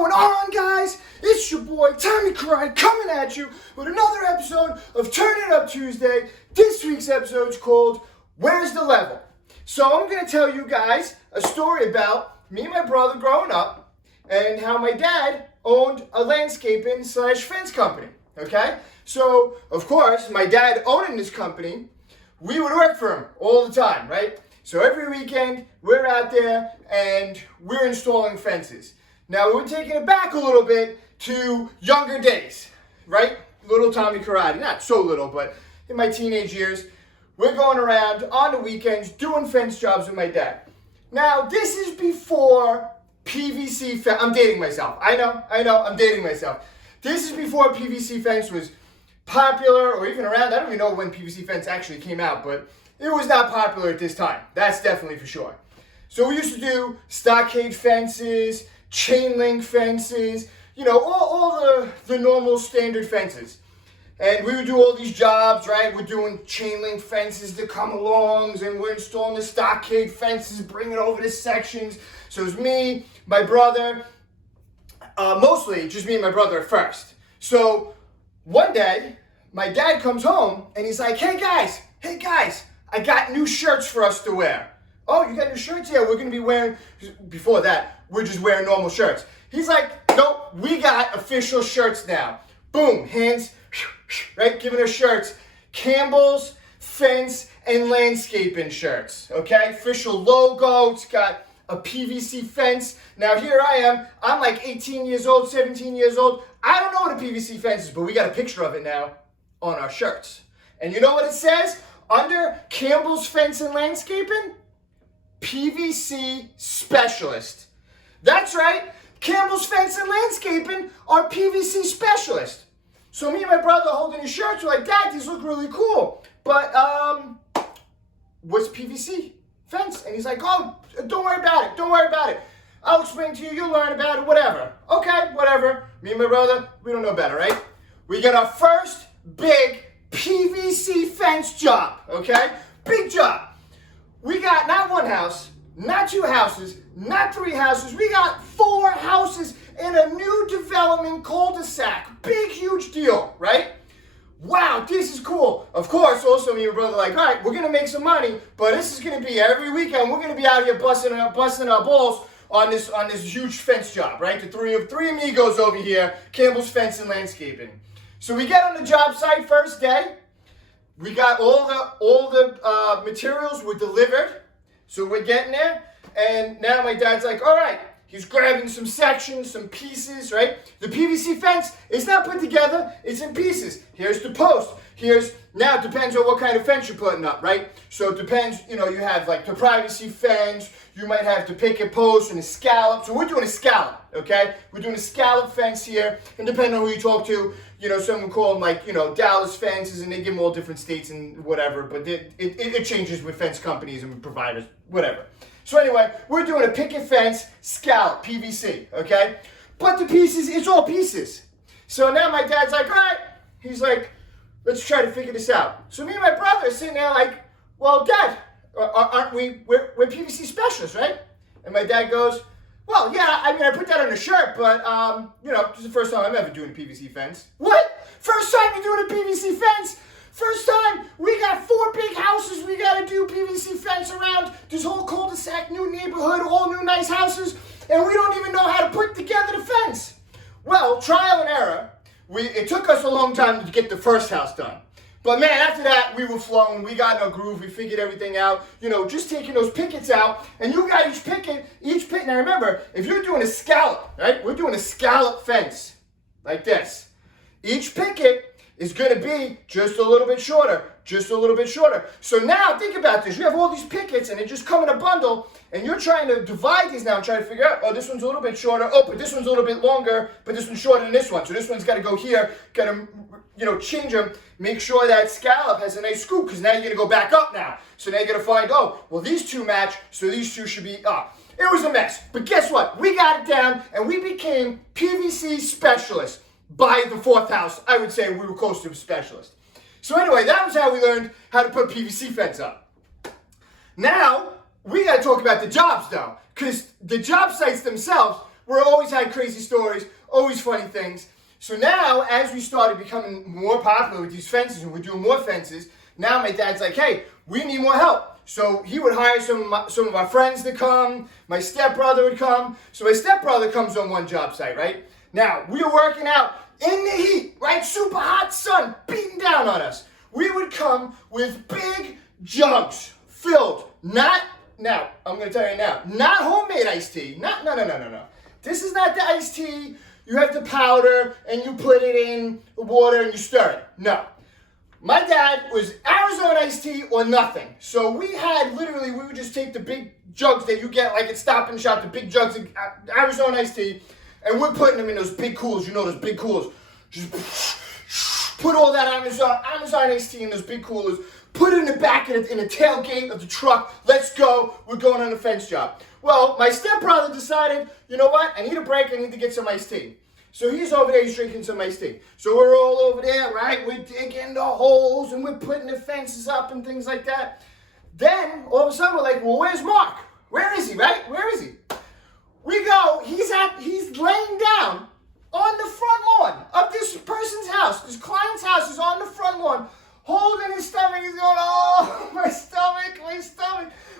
going on, guys? It's your boy Tommy Cry coming at you with another episode of Turn It Up Tuesday. This week's episode is called Where's the Level? So I'm going to tell you guys a story about me and my brother growing up and how my dad owned a landscaping / fence company, okay? So, of course, my dad owning this company, we would work for him all the time, right? So every weekend, we're out there and we're installing fences. Now, we're taking it back a little bit to younger days, right? Little Tommy Karate, not so little, but in my teenage years, we're going around on the weekends doing fence jobs with my dad. Now, this is before PVC fence. I'm dating myself. I know, I'm dating myself. This is before PVC fence was popular or even around. I don't even know when PVC fence actually came out, but it was not popular at this time. That's definitely for sure. So we used to do stockade fences, chain link fences, you know, all the normal standard fences. And we would do all these jobs, right? We're doing chain link fences that come alongs, and we're installing the stockade fences, bringing it over to sections. So it was me, my brother, mostly just me and my brother at first. So one day, my dad comes home and he's like, hey guys, I got new shirts for us to wear. Oh, you got new shirts? Yeah, we're going to be wearing, before that, we're just wearing normal shirts. He's like, nope, we got official shirts now. Boom, hands, right, giving us shirts. Campbell's fence and landscaping shirts, okay? Official logo, it's got a PVC fence. Now here I am, I'm like 18 years old, 17 years old. I don't know what a PVC fence is, but we got a picture of it now on our shirts. And you know what it says? Under Campbell's Fence and Landscaping, PVC Specialist. That's right, Campbell's Fence and Landscaping are PVC Specialist. So me and my brother holding his shirts, we're like, Dad, these look really cool, but what's PVC fence? And he's like, oh, don't worry about it. I'll explain to you, you'll learn about it, whatever. Okay, whatever. Me and my brother, we don't know better, right? We got our first big PVC fence job, okay? Big job. We got not one house, not two houses, not three houses. We got 4 houses in a new development cul-de-sac. Big, huge deal, right? Wow, this is cool. Of course, also me and my brother like, all right, we're going to make some money, but this is going to be every weekend. We're going to be out here busting our balls on this huge fence job, right? The three amigos over here, Campbell's Fence and Landscaping. So we get on the job site first day. We got all the materials were delivered. So we're getting there. And now my dad's like, all right. He's grabbing some sections, some pieces, right? The PVC fence is not put together. It's in pieces. Here's the post. Now it depends on what kind of fence you're putting up, right? So it depends, you know, you have like the privacy fence. You might have the picket post and a scallop. So we're doing a scallop, okay? We're doing a scallop fence here. And depending on who you talk to, you know, some would call them like, you know, Dallas fences, and they give them all different states and whatever. But it changes with fence companies and providers, whatever. So anyway, we're doing a picket fence scallop, PVC, okay? But the pieces, it's all pieces. So now my dad's like, all right. He's like, let's try to figure this out. So me and my brother are sitting there like, well, Dad, aren't we, we're PVC specialists, right? And my dad goes, well, yeah, I mean, I put that on a shirt, but, you know, this is the first time I'm ever doing a PVC fence. What? First time you're doing a PVC fence? First time, we got 4 big houses, we gotta do PVC fence around this whole cul-de-sac, new neighborhood, all new nice houses, and we don't even know how to put together the fence. Well, trial and error, it took us a long time to get the first house done. But man, after that, we were flowing, we got in a groove, we figured everything out, you know, just taking those pickets out, and you got each picket, now remember, if you're doing a scallop, right, we're doing a scallop fence, like this. Each picket is going to be just a little bit shorter. So now, think about this. You have all these pickets, and they just come in a bundle, and you're trying to divide these now and try to figure out, oh, this one's a little bit shorter. Oh, but this one's a little bit longer, but this one's shorter than this one. So this one's got to go here. Got to, you know, change them. Make sure that scallop has a nice scoop, because now you're going to go back up now. So now you're going to find, oh, well, these two match, so these two should be up. It was a mess. But guess what? We got it down, and we became PVC specialists. By the 4th house, I would say we were close to a specialist. So anyway, that was how we learned how to put PVC fence up. Now, we got to talk about the jobs, though, because the job sites themselves We're always had crazy stories, always funny things. So now, as we started becoming more popular with these fences and we're doing more fences, now my dad's like, hey, we need more help. So he would hire some of our friends to come. My stepbrother would come. So my stepbrother comes on one job site, right? Now, we were working out in the heat, right? Super hot sun beating down on us. We would come with big jugs filled, now, I'm going to tell you now, not homemade iced tea. No. This is not the iced tea. You have the powder and you put it in the water and you stir it. No. My dad was Arizona iced tea or nothing. So we would just take the big jugs that you get like at Stop and Shop, the big jugs of Arizona iced tea, and we're putting them in those big coolers. You know those big coolers. Just put all that Amazon iced tea in those big coolers. Put it in the back in the tailgate of the truck. Let's go. We're going on a fence job. Well, my stepbrother decided, you know what? I need a break. I need to get some iced tea. So he's over there, he's drinking some iced tea. So we're all over there, right? We're digging the holes and we're putting the fences up and things like that. Then, all of a sudden, we're like, well, where's Mark? Where is he, right? Where is he? We go, he's laying down on the front lawn of this person's house. This client's house is on the front lawn, holding his stomach. He's going, oh, my stomach.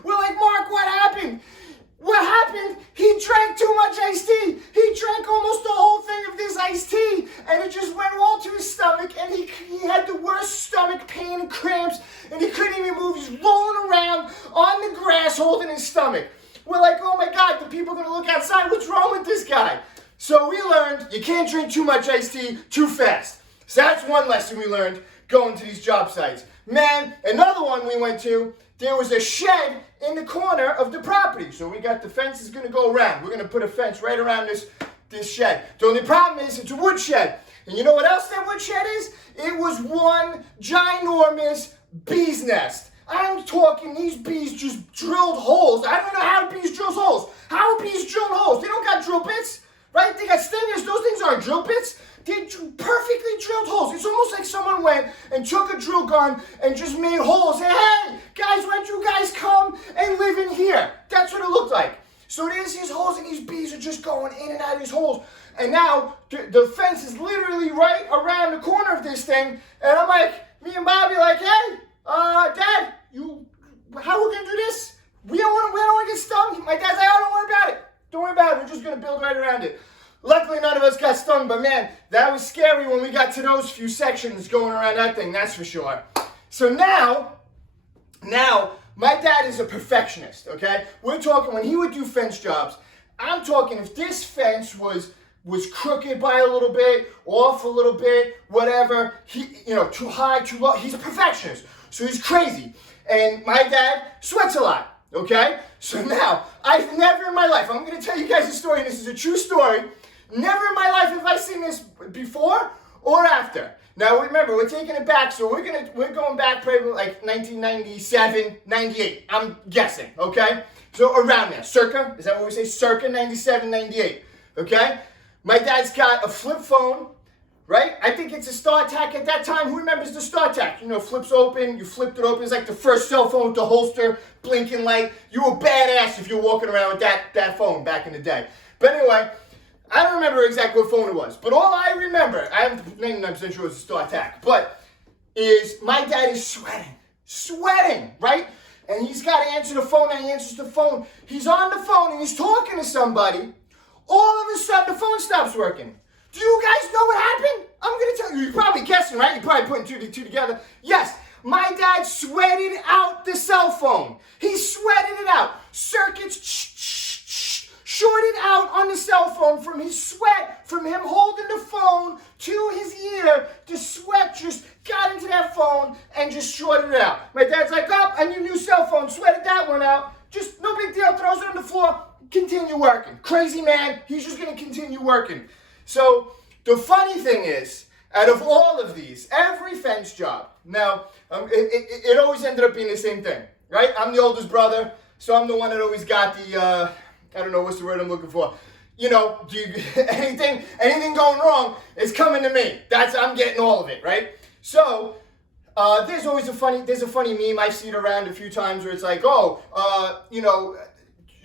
We're like, Mark, what happened? What happened? He drank too much iced tea. He drank almost the whole thing of this iced tea, and it just went all to his stomach, and he had the worst stomach pain and cramps, and he couldn't even move. He's rolling around on the grass holding his stomach. We're like, oh my God, the people are going to look outside. What's wrong with this guy? So we learned you can't drink too much iced tea too fast. So that's one lesson we learned going to these job sites. Man, another one we went to, there was a shed in the corner of the property. So we got the fence is going to go around. We're going to put a fence right around this shed. The only problem is it's a wood shed. And you know what else that wood shed is? It was one ginormous bee's nest. I'm talking these bees just drilled holes. I don't know how bees drill holes. How are bees drilling holes? They don't got drill bits, right? They got stingers. Those things aren't drill bits. They're perfectly drilled holes. It's almost like someone went and took a drill gun and just made holes. Say, hey, guys, why don't you guys come and live in here? That's what it looked like. So there's these holes, and these bees are just going in and out of these holes. And now the fence is literally right around the corner of this thing. And I'm like, me and Bobby like, hey, Dad, how we're going to do this? We don't want to get stung. My dad's like, oh, don't worry about it. Don't worry about it. We're just going to build right around it. Luckily, none of us got stung, but man, that was scary when we got to those few sections going around that thing, that's for sure. So now, my dad is a perfectionist, okay? We're talking, when he would do fence jobs, I'm talking if this fence was crooked by a little bit, off a little bit, whatever, too high, too low, he's a perfectionist, so he's crazy. And my dad sweats a lot, okay? So now, I've never in my life, I'm going to tell you guys a story, and this is a true story. Never in my life have I seen this before or after. Now remember, we're taking it back, so we're going back probably like 1997, 98. I'm guessing, okay? So around there, circa, is that what we say? Circa 97, 98, okay? My dad's got a flip phone, right? I think it's a StarTAC at that time. Who remembers the StarTAC? You know, flips open, you flipped it open. It's like the first cell phone with the holster, blinking light. You were badass if you were walking around with that phone back in the day. But anyway, I don't remember exactly what phone it was, but all I remember, I'm 99% sure it was a StarTAC, but is my dad is sweating, right? And he's got to answer the phone, and he answers the phone. He's on the phone, and he's talking to somebody. All of a sudden, the phone stops working. Do you guys know what happened? I'm going to tell you. You're probably guessing, right? You're probably putting two together. Yes, my dad sweated out the cell phone. He sweated it out. Circuits shorted out on the cell phone from his sweat, from him holding the phone to his ear. The sweat just got into that phone and just shorted it out. My dad's like, oh, I need a new cell phone. Sweated that one out. Just no big deal. Throws it on the floor. Continue working. Crazy man. He's just going to continue working. So the funny thing is, out of all of these, every fence job, now, it always ended up being the same thing, right? I'm the oldest brother, so I'm the one that always got the, I don't know what's the word I'm looking for. You know, anything going wrong is coming to me. I'm getting all of it, right? So there's a funny meme. I've seen around a few times where it's like,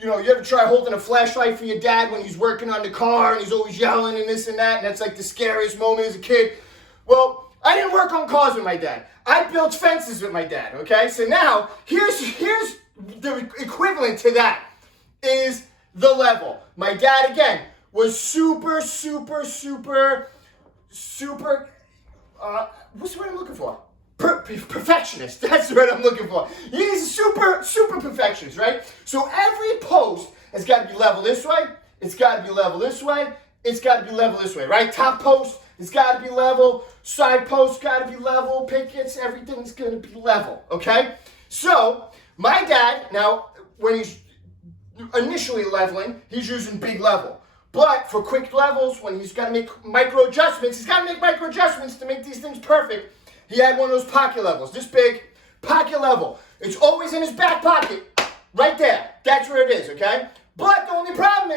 you ever try holding a flashlight for your dad when he's working on the car and he's always yelling and this and that, and that's like the scariest moment as a kid? Well, I didn't work on cars with my dad. I built fences with my dad, okay? So now, here's the equivalent to that, is the level. My dad, again, was super, what's the word I'm looking for? Perfectionist. That's the word I'm looking for. He's a super perfectionist, right? So every post has got to be level this way. It's got to be level this way. It's got to be level this way, right? Top post, it's got to be level. Side post, got to be level. Pickets, everything's going to be level, okay? So my dad, now, when he's initially leveling, he's using big level. But for quick levels, when he's got to make micro adjustments, to make these things perfect. He had one of those pocket levels, this big, pocket level. It's always in his back pocket, right there. That's where it is, okay? But the only problem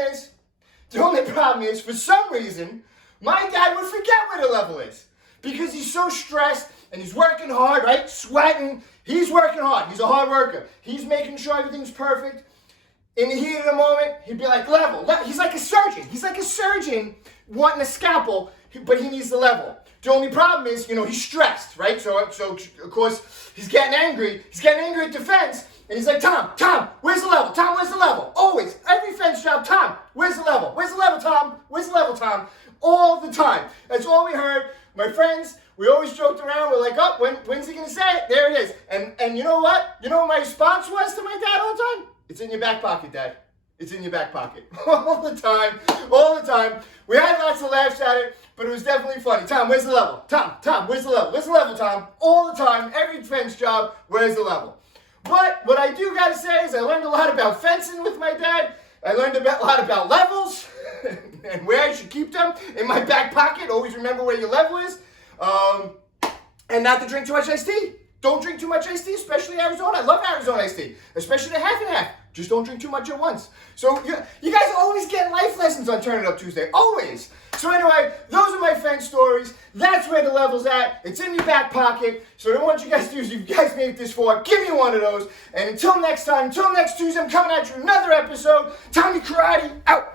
is, for some reason, my dad would forget where the level is. Because he's so stressed, and he's working hard, right? Sweating. He's working hard. He's a hard worker. He's making sure everything's perfect. In the heat of the moment, he'd be like, level. He's like a surgeon. He's like a surgeon wanting a scalpel, but he needs the level. The only problem is, he's stressed, right? So of course, he's getting angry. He's getting angry at the fence, and he's like, Tom, where's the level? Tom, where's the level? Always, every fence job, Tom, where's the level? Where's the level, Tom? Where's the level, Tom? All the time. That's all we heard. My friends, we always joked around. We're like, oh, when's he going to say it? There it is. And you know what? You know what my response was to my dad all the time? It's in your back pocket, Dad. It's in your back pocket. All the time. We had lots of laughs at it, but it was definitely funny. Tom, where's the level? Tom, where's the level? Where's the level, Tom? All the time, every fence job, where's the level? But what I do got to say is I learned a lot about fencing with my dad. I learned a lot about levels and where I should keep them in my back pocket. Always remember where your level is. And not to drink too much iced tea. Don't drink too much iced tea, especially Arizona. I love Arizona iced tea, especially the half and half. Just don't drink too much at once. So you guys are always getting life lessons on Turn It Up Tuesday. Always. So anyway, those are my fence stories. That's where the level's at. It's in your back pocket. So I want you guys to do is if you guys made it this far, give me one of those. And until next time, until next Tuesday, I'm coming at you with another episode. Tommy Karate, out.